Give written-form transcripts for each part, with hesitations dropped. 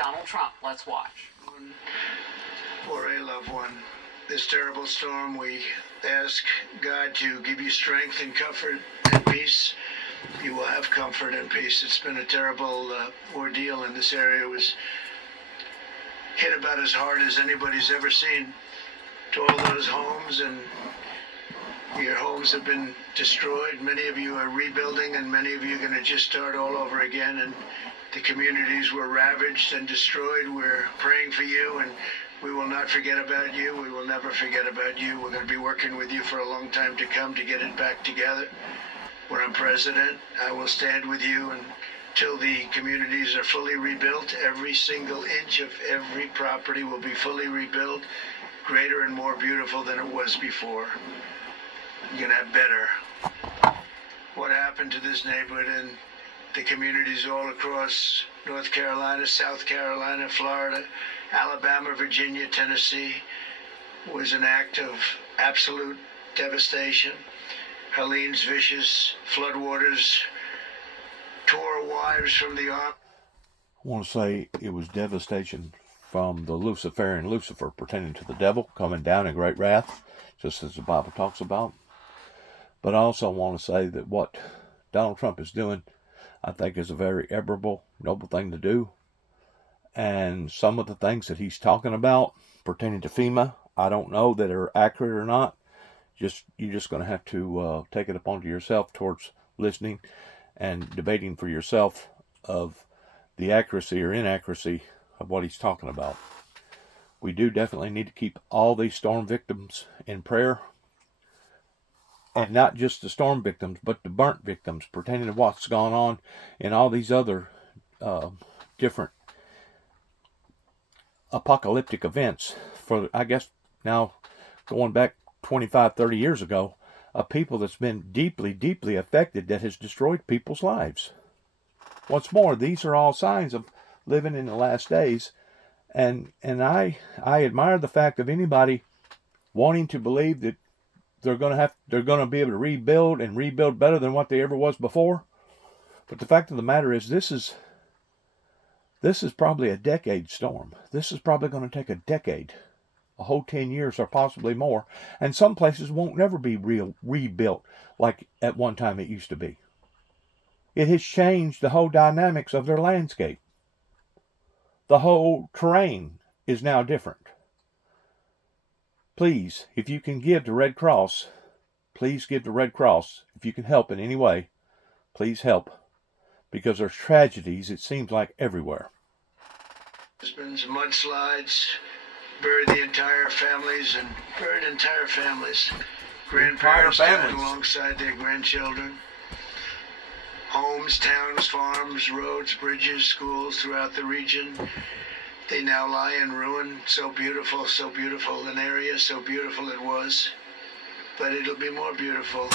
Donald Trump. Let's watch. For a loved one. This terrible storm, we ask God to give you strength and comfort and peace. You will have comfort and peace. It's been a terrible ordeal, and this area was hit about as hard as anybody's ever seen. To all those homes, and your homes have been destroyed. Many of you are rebuilding, and many of you are going to just start all over again. And the communities were ravaged and destroyed. We're praying for you, and we will not forget about you. We will never forget about you. We're going to be working with you for a long time to come to get it back together. When I'm president, I will stand with you until the communities are fully rebuilt. Every single inch of every property will be fully rebuilt, greater and more beautiful than it was before. You're going to have better. What happened to this neighborhood and the communities all across North Carolina, South Carolina, Florida, Alabama, Virginia, Tennessee was an act of absolute devastation. Helene's vicious floodwaters tore wires from the arm. I want to say it was devastation from the Luciferian Lucifer pertaining to the devil coming down in great wrath, just as the Bible talks about. But I also want to say that what Donald Trump is doing, I think, is a very admirable, noble thing to do. And some of the things that he's talking about pertaining to FEMA, I don't know that are accurate or not. You're just going to have to take it upon yourself towards listening and debating for yourself of the accuracy or inaccuracy of what he's talking about. We do definitely need to keep all these storm victims in prayer. And not just the storm victims, but the burnt victims pertaining to what's gone on in all these other different apocalyptic events. For, I guess, now going back 25, 30 years ago, a people that's been deeply, deeply affected that has destroyed people's lives. Once more, these are all signs of living in the last days. And I admire the fact of anybody wanting to believe that they're going to be able to rebuild and rebuild better than what they ever was before. But the fact of the matter is, this is probably a decade storm. This is probably going to take a decade, a whole 10 years or possibly more. And some places won't never be rebuilt like at one time it used to be. It has changed the whole dynamics of their landscape. The whole terrain is now different. Please, if you can give to Red Cross, please give to Red Cross. If you can help in any way, please help. Because there's tragedies, it seems like, everywhere. There's been some mudslides, buried entire families. Grandparents died alongside their grandchildren. Homes, towns, farms, roads, bridges, schools throughout the region. They now lie in ruin. So beautiful an area, so beautiful it was. But it'll be more beautiful.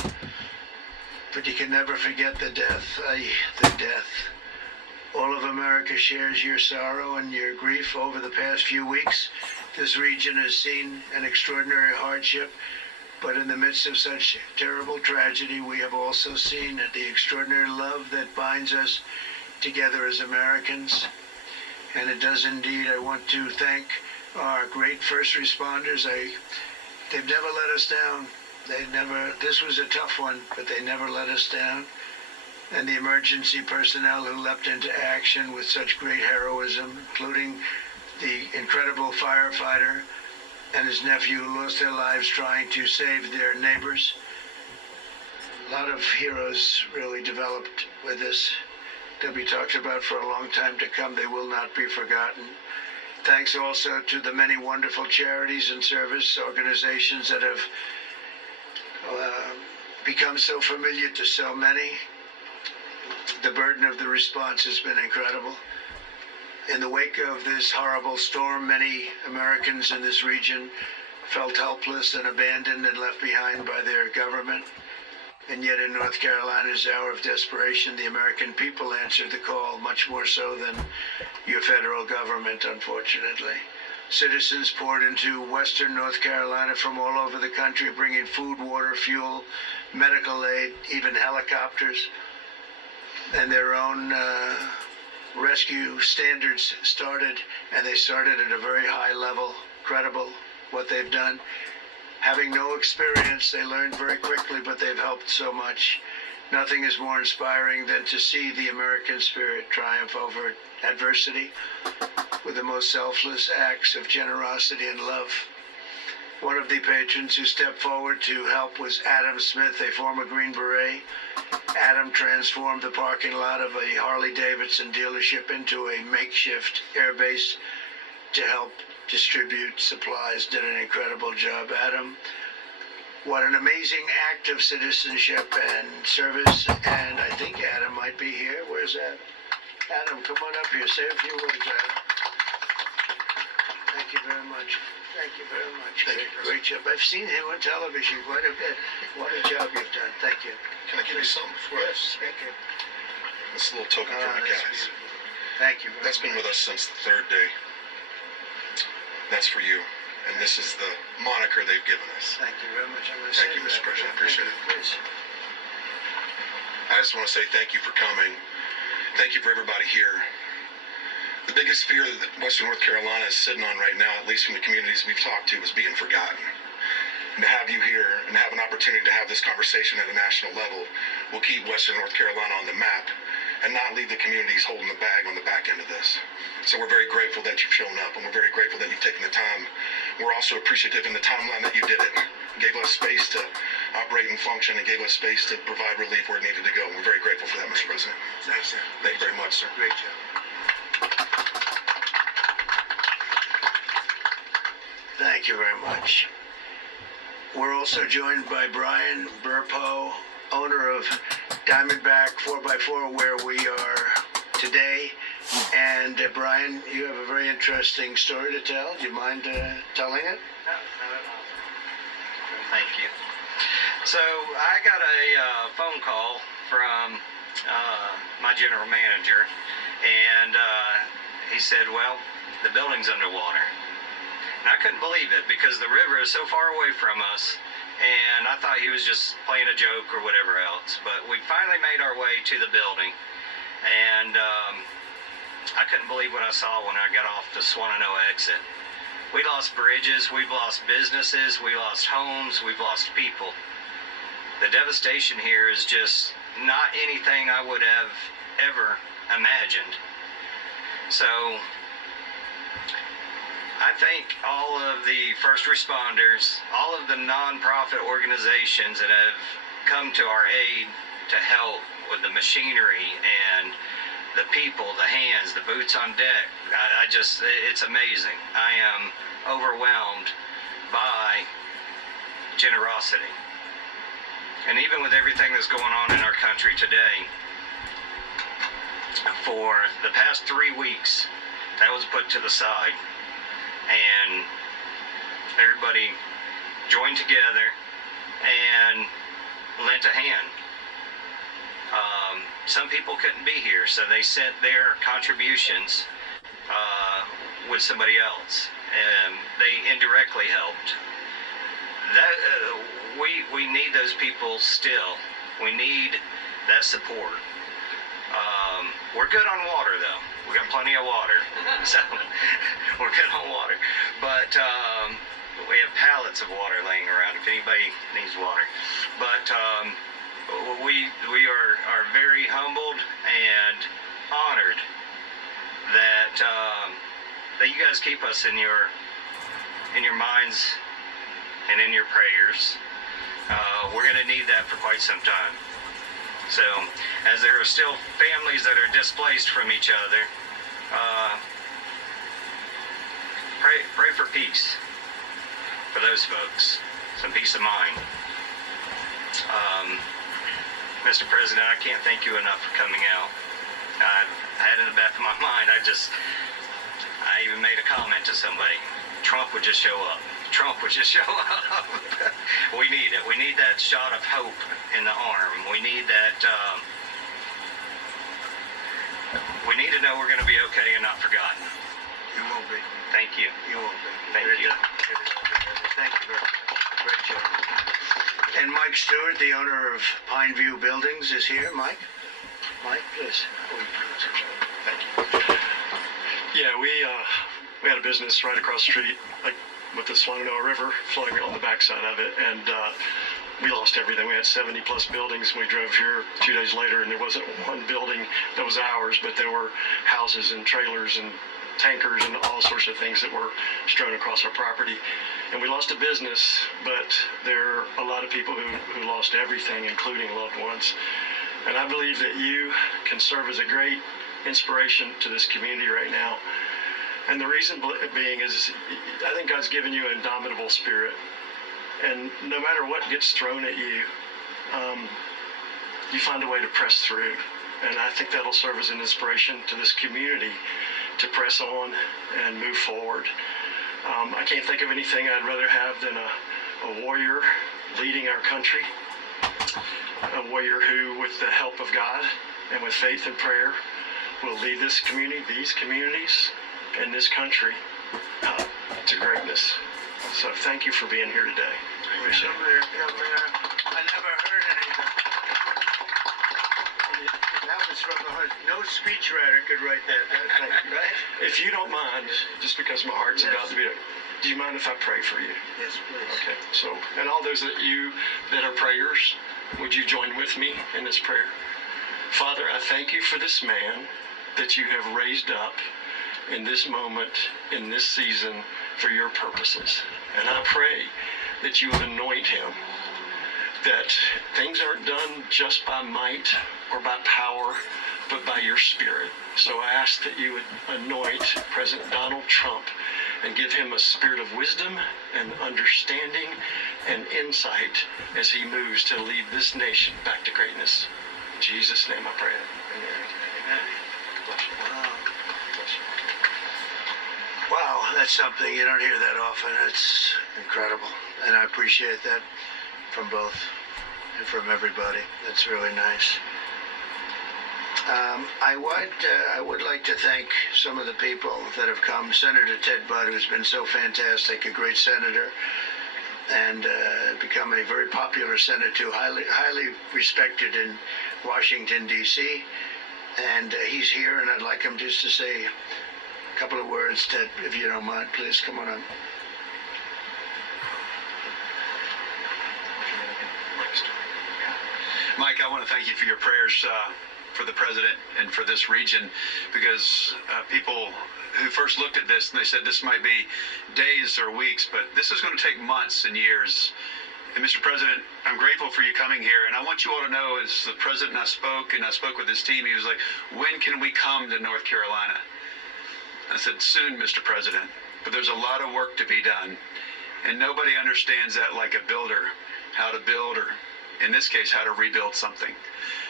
But you can never forget the death. The death. All of America shares your sorrow and your grief over the past few weeks. This region has seen an extraordinary hardship. But in the midst of such terrible tragedy, we have also seen the extraordinary love that binds us together as Americans. And it does indeed. I want to thank our great first responders. They've never let us down. This was a tough one, but they never let us down. And the emergency personnel who leapt into action with such great heroism, including the incredible firefighter and his nephew who lost their lives trying to save their neighbors. A lot of heroes really developed with this. They'll be talked about for a long time to come. They will not be forgotten. Thanks also to the many wonderful charities and service organizations that have become so familiar to so many. The burden of the response has been incredible. In the wake of this horrible storm, many Americans in this region felt helpless and abandoned and left behind by their government. And yet in North Carolina's hour of desperation, the American people answered the call much more so than your federal government, unfortunately. Citizens poured into western North Carolina from all over the country, bringing food, water, fuel, medical aid, even helicopters, and their own rescue standards started, and they started at a very high level, credible, what they've done. Having no experience, they learned very quickly, but they've helped so much. Nothing is more inspiring than to see the American spirit triumph over adversity with the most selfless acts of generosity and love. One of the patrons who stepped forward to help was Adam Smith, a former Green Beret. Adam transformed the parking lot of a Harley-Davidson dealership into a makeshift airbase to help distribute supplies. Did an incredible job, Adam. What an amazing act of citizenship and service. And I think Adam might be here. Where's Adam? Adam, come on up here. Say a few words, Adam. Thank you very much. Thank you very much. Great job. I've seen him on television quite a bit. What a job you've done. Thank you. Can I give you something before Yes, thank you. This little token from the That's guys. beautiful. Thank you very That's been much. with us since the third day. That's for you. And this is the moniker they've given us. Thank you very much. I'm going to Thank save you, Mr. that. President. I Thank appreciate you. it. Please. I just want to say thank you for coming. Thank you for everybody here. The biggest fear that Western North Carolina is sitting on right now, at least from the communities we've talked to, is being forgotten. And to have you here and have an opportunity to have this conversation at a national level will keep Western North Carolina on the map and not leave the communities holding the bag on the back end of this. So we're very grateful that you've shown up, and we're very grateful that you've taken the time. We're also appreciative in the timeline that you did it. Gave us space to operate and function, and gave us space to provide relief where it needed to go. And we're very grateful for that, Mr. President. Thanks, sir. Thank you very much, sir. Great job. Thank you very much. We're also joined by Brian Burpo, owner of Diamondback 4x4, where we are today. And Brian, you have a very interesting story to tell. Do you mind telling it? No, not at all. Thank you. So I got a phone call from my general manager, and he said, well, the building's underwater. And I couldn't believe it because the river is so far away from us, and I thought he was just playing a joke or whatever else. But we finally made our way to the building, and I couldn't believe what I saw when I got off the Swannanoa exit. We lost bridges, we've lost businesses, we lost homes, we've lost people. The devastation here is just not anything I would have ever imagined. So I thank all of the first responders, all of the nonprofit organizations that have come to our aid to help with the machinery and the people, the hands, the boots on deck. It's amazing. I am overwhelmed by generosity. And even with everything that's going on in our country today, for the past 3 weeks, that was put to the side. And everybody joined together and lent a hand. Some people couldn't be here, so they sent their contributions with somebody else, and they indirectly helped. We need those people still. We need that support. We're good on water, though. We got plenty of water, so we're good on water. But we have pallets of water laying around if anybody needs water. But we are very humbled and honored that that you guys keep us in your minds and in your prayers. We're going to need that for quite some time. So, as there are still families that are displaced from each other, pray for peace for those folks, some peace of mind. Mr. President, I can't thank you enough for coming out. I had in the back of my mind, I even made a comment to somebody. Trump would just show up. Trump would just show up. We need it. We need that shot of hope in the arm. We need that. We need to know we're going to be okay and not forgotten. You won't be. Thank you. You won't be. Thank you. Thank you very much. Great job. And Mike Stewart, the owner of Pineview Buildings, is here. Mike? Mike, please. Thank you. Yeah, we had a business right across the street, like with the Swananoa River flowing on the backside of it, and we lost everything. We had 70 plus buildings. We drove here 2 days later, and there wasn't one building that was ours, but there were houses and trailers and tankers and all sorts of things that were strewn across our property. And we lost a business, but there are a lot of people who lost everything, including loved ones. And I believe that you can serve as a great inspiration to this community right now. And the reason being is I think God's given you an indomitable spirit. And no matter what gets thrown at you, you find a way to press through. And I think that'll serve as an inspiration to this community to press on and move forward. I can't think of anything I'd rather have than a warrior leading our country, a warrior who, with the help of God and with faith and prayer, will lead this community, these communities, and this country to greatness. So thank you for being here today. Appreciate it. I never heard anything. That was from the heart. No speechwriter could write that. Thank you, right? If you don't mind, just because my heart's Yes. about to beat, do you mind if I pray for you? Yes, please. Okay, so, and all those that are prayers, would you join with me in this prayer? Father, I thank you for this man that you have raised up in this moment, in this season, for your purposes. And I pray that you would anoint him, that things aren't done just by might or by power, but by your spirit. So I ask that you would anoint President Donald Trump and give him a spirit of wisdom and understanding and insight as he moves to lead this nation back to greatness. In Jesus' name I pray. Amen. Bless you. Bless you. Wow, that's something you don't hear that often. It's incredible. And I appreciate that from both and from everybody. That's really nice. I would like to thank some of the people that have come. Senator Ted Budd, who's been so fantastic, a great senator, and become a very popular senator, too, highly respected in Washington, D.C. And he's here, and I'd like him just to say a couple of words. Ted, if you don't mind, please come on up. Mike, I want to thank you for your prayers for the president and for this region, because people who first looked at this and they said this might be days or weeks, but this is going to take months and years. And Mr. President, I'm grateful for you coming here, and I want you all to know, as the president I spoke with his team, he was like, when can we come to North Carolina? I said, soon, Mr. President, but there's a lot of work to be done, and nobody understands that like a builder, how to build, or in this case, how to rebuild something.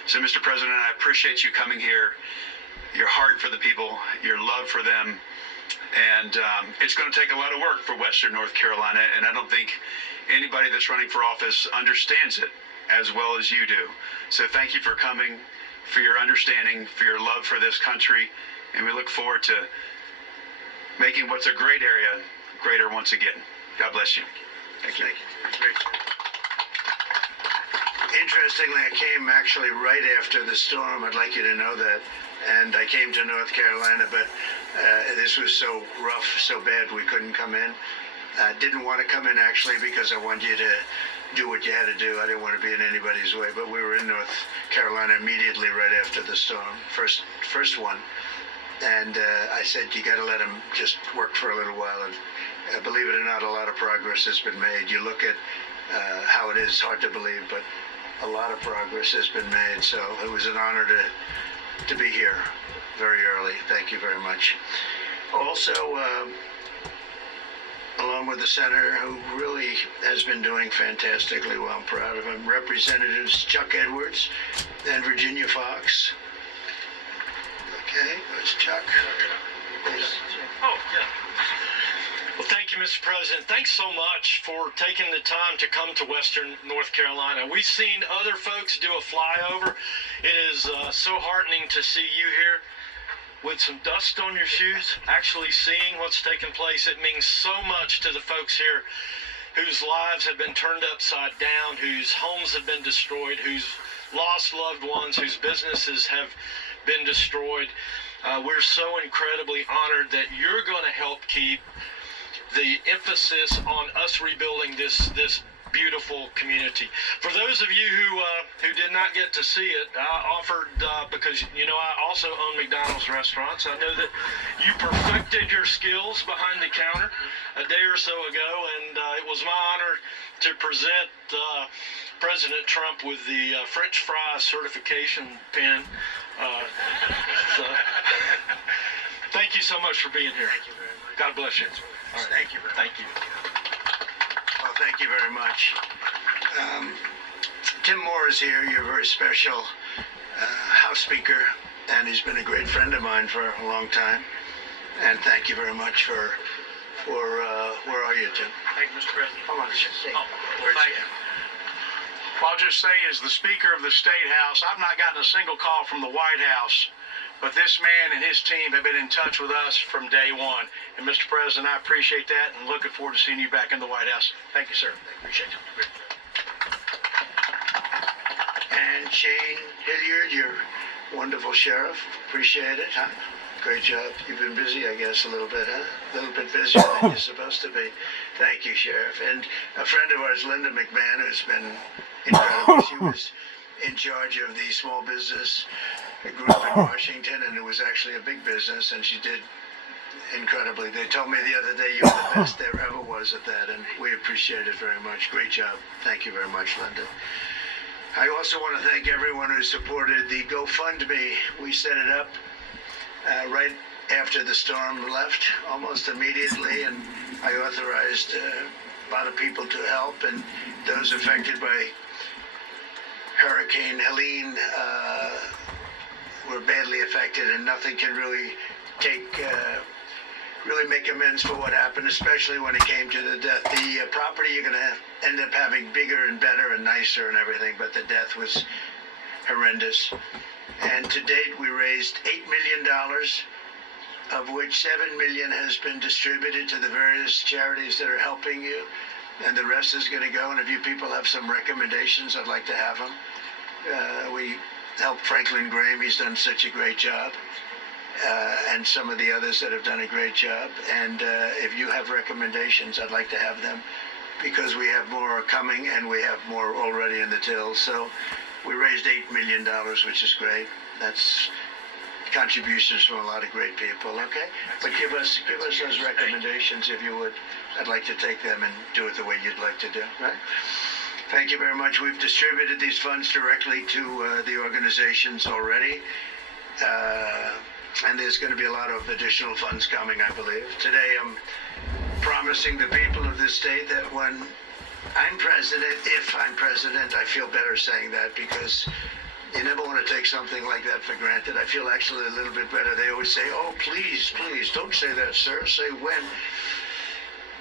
So, Mr. President, I appreciate you coming here, your heart for the people, your love for them, and it's going to take a lot of work for Western North Carolina, and I don't think anybody that's running for office understands it as well as you do. So thank you for coming, for your understanding, for your love for this country, and we look forward to making what's a great area greater once again. God bless you. Thank you. Interestingly, I came actually right after the storm. I'd like you to know that. And I came to North Carolina, but this was so rough, so bad, we couldn't come in. Didn't want to come in, actually, because I wanted you to do what you had to do. I didn't want to be in anybody's way, but we were in North Carolina immediately right after the storm, first one. And I said, you got to let them just work for a little while. And believe it or not, a lot of progress has been made. You look at how it is, hard to believe, but a lot of progress has been made. So it was an honor to be here very early. Thank you very much. Also, along with the senator, who really has been doing fantastically well, I'm proud of him, Representatives Chuck Edwards and Virginia Fox. Okay, that's Chuck. Please. Oh, yeah. Well, thank you, Mr. President. Thanks so much for taking the time to come to Western North Carolina. We've seen other folks do a flyover. It is so heartening to see you here with some dust on your shoes, actually seeing what's taking place. It means so much to the folks here whose lives have been turned upside down, whose homes have been destroyed, whose lost loved ones, whose businesses have been destroyed. We're so incredibly honored that you're going to help keep the emphasis on us rebuilding this beautiful community. For those of you who did not get to see it, I offered because I also own McDonald's restaurants. I know that you perfected your skills behind the counter a day or so ago, and it was my honor to present President Trump with the French fry certification pin. So, thank you so much for being here. Thank you very much. God bless you. All right. Thank you very Thank you. Well, thank you very much. Tim Moore is here, your very special House Speaker, and he's been a great friend of mine for a long time. And thank you very much for where are you, Tim? Thank you, Mr. President. Come on, say. Well, thank you. Well, I'll just say, as the Speaker of the State House, I've not gotten a single call from the White House, but this man and his team have been in touch with us from day one. And Mr. President, I appreciate that and looking forward to seeing you back in the White House. Thank you, sir. Appreciate it. And Shane Hilliard, your wonderful sheriff. Appreciate it, huh? Great job. You've been busy, I guess, a little bit, huh? A little bit busier than you're supposed to be. Thank you, Sheriff. And a friend of ours, Linda McMahon, who's been incredible. She was in charge of the small business group in Washington, and it was actually a big business, and she did incredibly. They told me the other day you were the best there ever was at that, and we appreciate it very much. Great job. Thank you very much, Linda. I also want to thank everyone who supported the GoFundMe. We set it up right after the storm left, almost immediately, and I authorized a lot of people to help, and those affected by Hurricane Helene were badly affected, and nothing can really really make amends for what happened, especially when it came to the death. The property you're going to end up having bigger and better and nicer and everything, but the death was horrendous. And to date, we raised $8 million, of which $7 million has been distributed to the various charities that are helping you, and the rest is going to go. And if you people have some recommendations, I'd like to have them. We helped Franklin Graham. He's done such a great job. And some of the others that have done a great job. And if you have recommendations, I'd like to have them, because we have more coming and we have more already in the till. So we raised $8 million, which is great. That's contributions from a lot of great people, okay? But give us those recommendations if you would. I'd like to take them and do it the way you'd like to do, right? Thank you very much. We've distributed these funds directly to the organizations already. And there's going to be a lot of additional funds coming, I believe. Today I'm promising the people of this state that when I'm president, if I'm president, I feel better saying that, because you never want to take something like that for granted. I feel actually a little bit better. They always say, oh, please, don't say that, sir. Say when.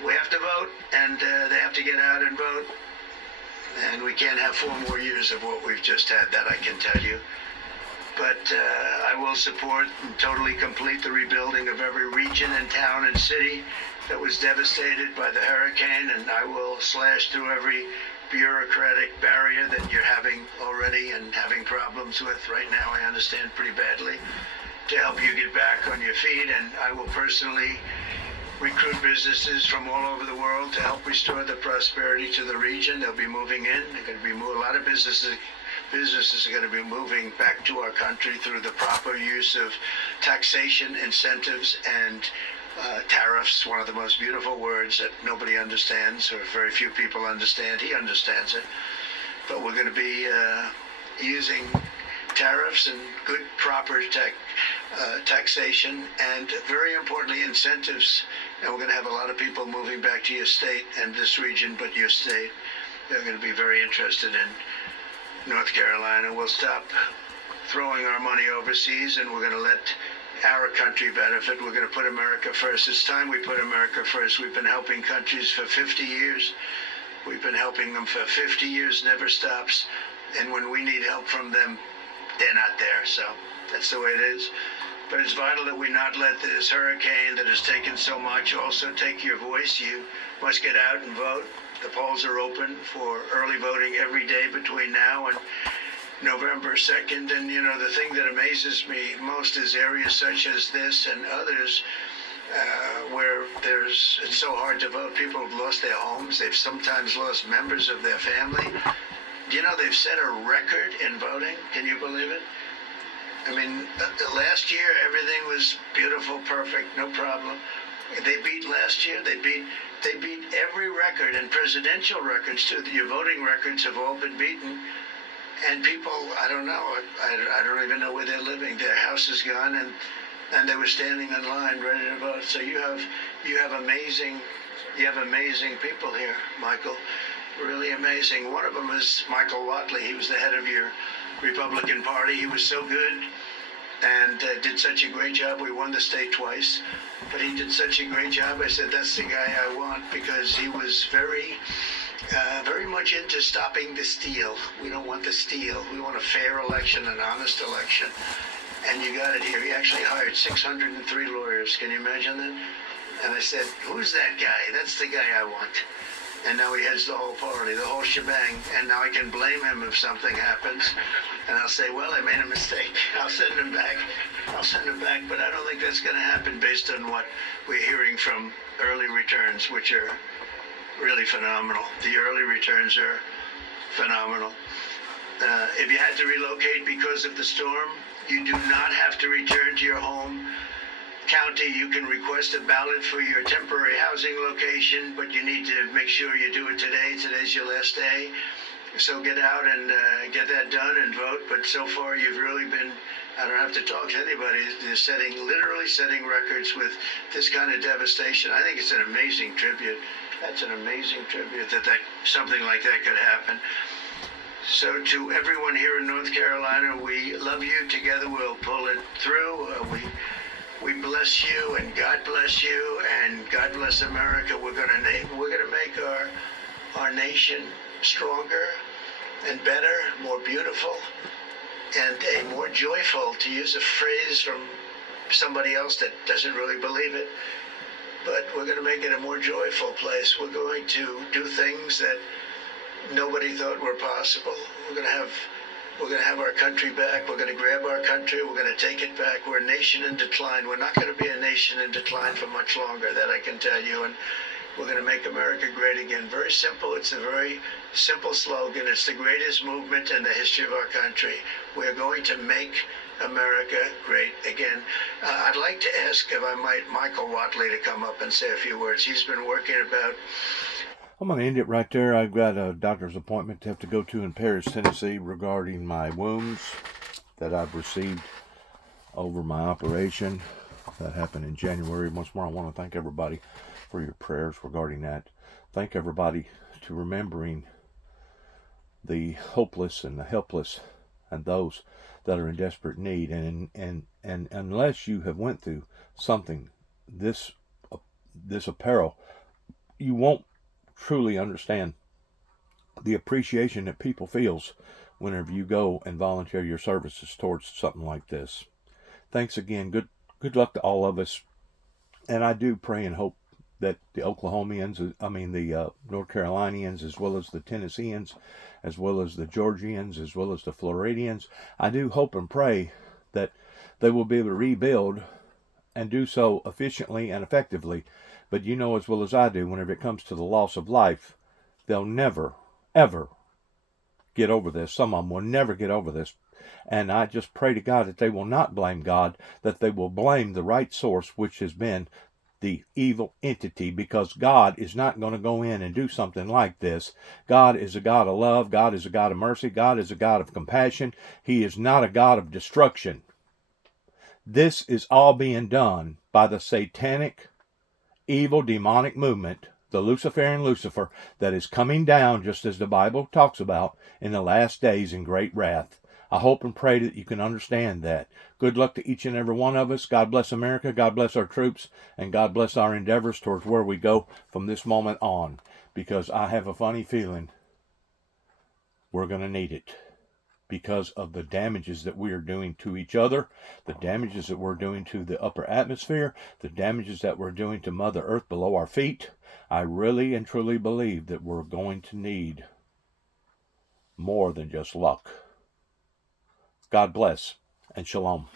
We have to vote, and they have to get out and vote. And we can't have 4 more years of what we've just had, that I can tell you. But I will support and totally complete the rebuilding of every region and town and city that was devastated by the hurricane, and I will slash through every bureaucratic barrier that you're having already and having problems with right now, I understand pretty badly, to help you get back on your feet. And I will personally recruit businesses from all over the world to help restore the prosperity to the region. They'll be moving in. They're going to be a lot of businesses are going to be moving back to our country through the proper use of taxation, incentives, and tariffs, one of the most beautiful words that nobody understands, or very few people understand. He understands it. But we're going to be using tariffs and good, proper taxation, and very importantly, incentives. And we're going to have a lot of people moving back to your state and this region, but your state. They're going to be very interested in North Carolina. We'll stop throwing our money overseas, and we're going to let our country benefit. We're going to put America first. It's time we put America first. We've been helping countries for 50 years. We've been helping them for 50 years, never stops. And when we need help from them, they're not there. So that's the way it is. But it's vital that we not let this hurricane that has taken so much also take your voice. You must get out and vote. The polls are open for early voting every day between now and November 2nd. And, you know, the thing that amazes me most is areas such as this and others where it's so hard to vote. People have lost their homes. They've sometimes lost members of their family. Do you know they've set a record in voting? Can you believe it? I mean, last year everything was beautiful, perfect, no problem. They beat last year. They beat every record, and presidential records too. Your voting records have all been beaten. And people, I don't know. I don't even know where they're living. Their house is gone, and they were standing in line ready to vote. So you have amazing people here, Michael. Really amazing. One of them is Michael Whatley. He was the head of your Republican Party. He was so good and did such a great job. We won the state twice, but he did such a great job. I said, that's the guy I want, because he was very much into stopping the steal. We don't want the steal. We want a fair election, an honest election. And you got it here. He actually hired 603 lawyers. Can you imagine that? And I said, who's that guy? That's the guy I want. And now he heads the whole party, the whole shebang. And now I can blame him if something happens. And I'll say, well, I made a mistake. I'll send him back. But I don't think that's going to happen based on what we're hearing from early returns, which are really phenomenal. The early returns are phenomenal. If you had to relocate because of the storm, you do not have to return to your home county. You can request a ballot for your temporary housing location, but you need to make sure you do it today. Today's your last day. So get out and get that done and vote. But so far you've really been, I don't have to talk to anybody, they're literally setting records with this kind of devastation. I think it's an amazing tribute. That's an amazing tribute that something like that could happen. So to everyone here in North Carolina, we love you. Together we'll pull it through. We bless you, and God bless you, and God bless America. We're gonna make our nation stronger and better, more beautiful, and a more joyful, to use a phrase from somebody else that doesn't really believe it. But we're going to make it a more joyful place. We're going to do things that nobody thought were possible. We're going to have our country back. We're going to grab our country. We're going to take it back. We're a nation in decline. We're not going to be a nation in decline for much longer, that I can tell you. And we're going to make America great again. Very simple. It's a very simple slogan. It's the greatest movement in the history of our country. We're going to make America great again. I'd like to ask, if I might, Michael Whatley to come up and say a few words. He's been working about... I'm going to end it right there. I've got a doctor's appointment to have to go to in Paris, Tennessee regarding my wounds that I've received over my operation. That happened in January. Once more, I want to thank everybody for your prayers regarding that. Thank everybody to remembering the hopeless and the helpless and those that are in desperate need. And unless you have went through something this apparel, you won't truly understand the appreciation that people feels whenever you go and volunteer your services towards something like this. Thanks again. Good luck to all of us. And I do pray and hope that the the North Carolinians, as well as the Tennesseans, as well as the Georgians, as well as the Floridians, I do hope and pray that they will be able to rebuild and do so efficiently and effectively. But you know as well as I do, whenever it comes to the loss of life, they'll never, ever get over this. Some of them will never get over this. And I just pray to God that they will not blame God, that they will blame the right source, which has been the evil entity, because God is not going to go in and do something like this. God is a God of love. God is a God of mercy. God is a God of compassion. He is not a God of destruction. This is all being done by the satanic, evil, demonic movement, the Luciferian Lucifer, that is coming down, just as the Bible talks about, in the last days in great wrath. I hope and pray that you can understand that. Good luck to each and every one of us. God bless America. God bless our troops. And God bless our endeavors towards where we go from this moment on. Because I have a funny feeling we're going to need it. Because of the damages that we are doing to each other, the damages that we're doing to the upper atmosphere, the damages that we're doing to Mother Earth below our feet. I really and truly believe that we're going to need more than just luck. God bless and shalom.